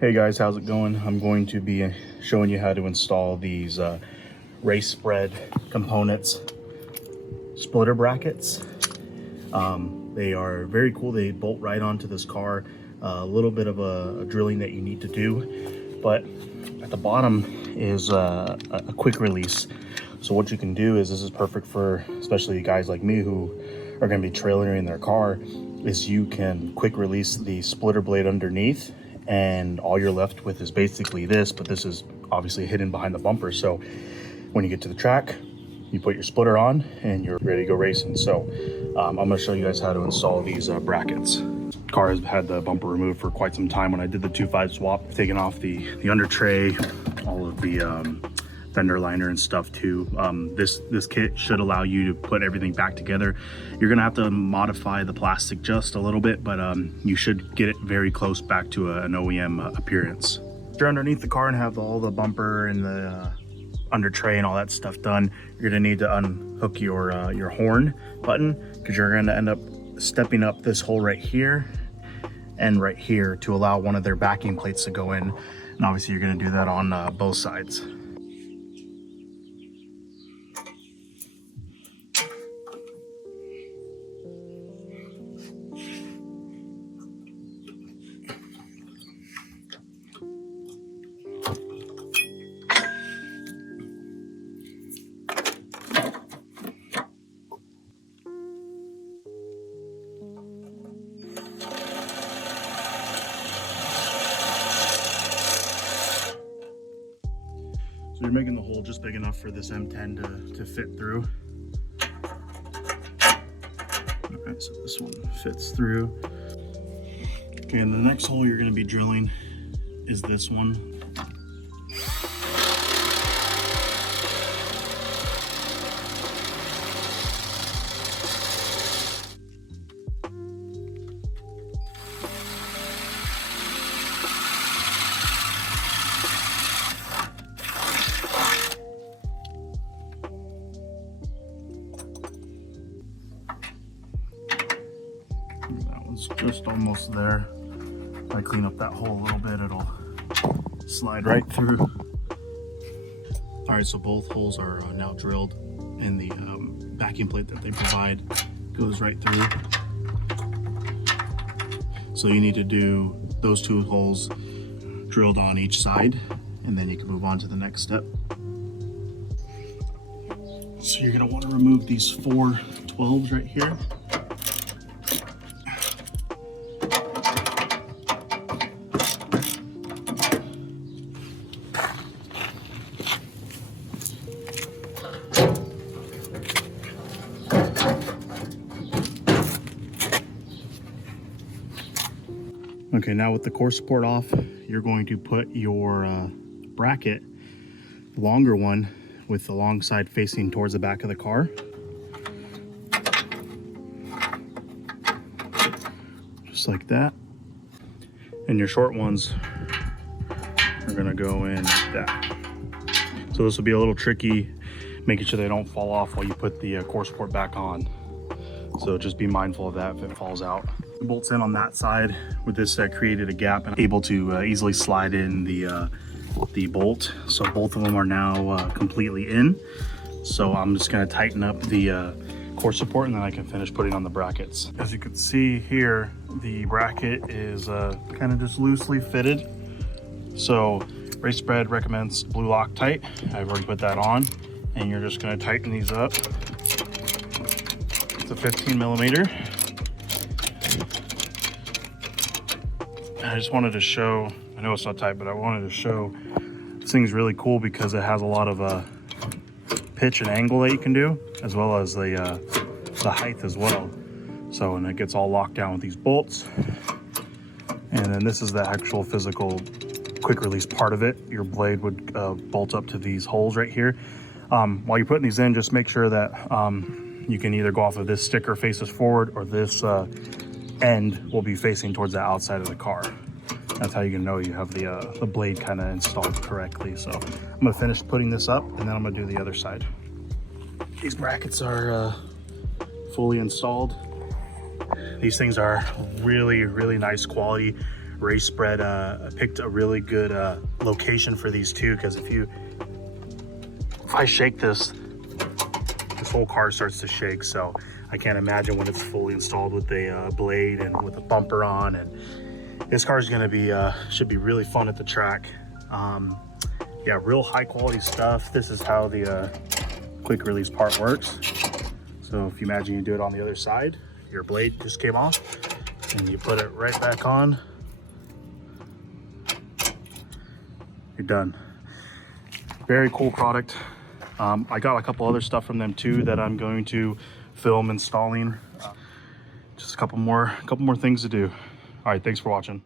Hey guys, how's it going? I'm going to be showing you how to install these Racebred Components Splitter Brackets. They are very cool. They bolt right onto this car. A little bit of a drilling that you need to do, but at the bottom is a quick release. So what you can do is, this is perfect for especially guys like me who are going to be trailering their car, is you can quick release the splitter blade underneath, and all you're left with is basically this, but this is obviously hidden behind the bumper. So when you get to the track, you put your splitter on and you're ready to go racing. So I'm going to show you guys how to install these brackets. Car has had the bumper removed for quite some time. When I did the 2.5 swap, taking off the under tray, all of the fender liner and stuff too. This kit should allow you to put everything back together. You're gonna have to modify the plastic just a little bit, but you should get it very close back to an OEM appearance. If you're underneath the car and have all the bumper and the under tray and all that stuff done, you're gonna need to unhook your horn button, because you're gonna end up stepping up this hole right here and right here to allow one of their backing plates to go in. And obviously you're gonna do that on both sides. So you're making the hole just big enough for this M10 to fit through. All right, so this one fits through. Okay, and the next hole you're going to be drilling is this one. That one's just almost there. If I clean up that hole a little bit, it'll slide right through. All right, so both holes are now drilled, and the backing plate that they provide goes right through. So you need to do those two holes drilled on each side, and then you can move on to the next step. So you're gonna want to remove these 4 12s right here. Okay, now with the core support off, you're going to put your bracket, the longer one, with the long side facing towards the back of the car. Just like that. And your short ones are gonna go in like that. So this will be a little tricky, making sure they don't fall off while you put the core support back on. So just be mindful of that if it falls out. The bolts in on that side with this created a gap and able to easily slide in the bolt. So both of them are now completely in. So I'm just gonna tighten up the core support, and then I can finish putting on the brackets. As you can see here, the bracket is kind of just loosely fitted. So Racebred recommends blue Loctite. I've already put that on, and you're just gonna tighten these up. It's a 15 millimeter. I just wanted to show, I know it's not tight, but I wanted to show this thing's really cool because it has a lot of pitch and angle that you can do, as well as the height as well. So, and it gets all locked down with these bolts. And then this is the actual physical quick release part of it. Your blade would bolt up to these holes right here. While you're putting these in, just make sure that you can either go off of this sticker faces forward, or this end will be facing towards the outside of the car. That's how you can know you have the blade kind of installed correctly. So I'm gonna finish putting this up, and then I'm gonna do the other side. These brackets are fully installed. These things are really, really nice quality. Racebred picked a really good location for these too, because if I shake this whole car starts to shake. So I can't imagine when it's fully installed with the blade and with the bumper on. And this car is going to be should be really fun at the track. Yeah, real high quality stuff. This is how the quick release part works. So if you imagine you do it on the other side, your blade just came off and you put it right back on, you're done. Very cool product. I got a couple other stuff from them too that I'm going to film installing. Just a couple more things to do. All right, thanks for watching.